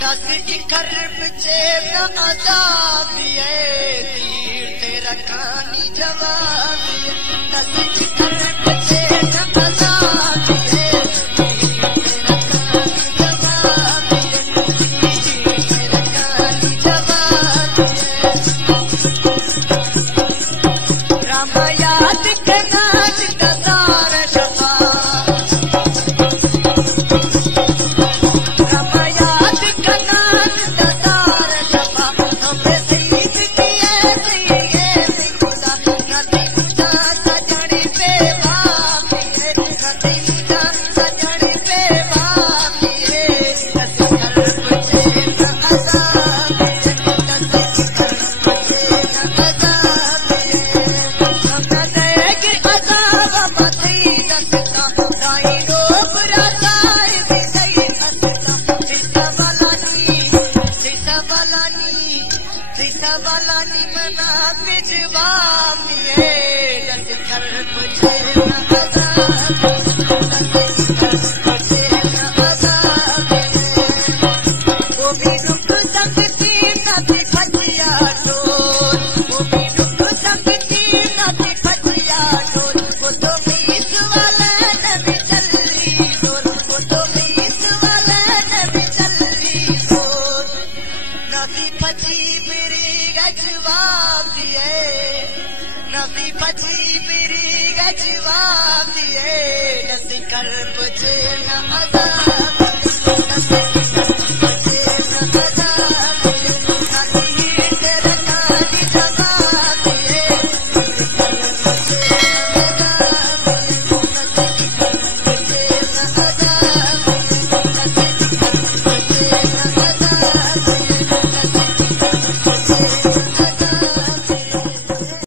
दस खरब चे न अजाबिए तीर तेरा कानी जवाबिए दस खरब चे न अजाबिए तीर तेरा कानी जवाबिए तीर तेरा कानी जवाबिए राम याद के नाच दसार शफा बालानी मना बिजवामिए दस खरब चे न अजाबिए वो भी दुख सकती नदी फटिया डोर वो भी दुख सकती नदी फटिया डोर वो तो बीस वाले नबी चली डोर वो तो बीस वाले नबी चली डोर नदी फटी जवाब दिए नबी पची मेरी जवाब दिए दस खरब चे न अजाबिए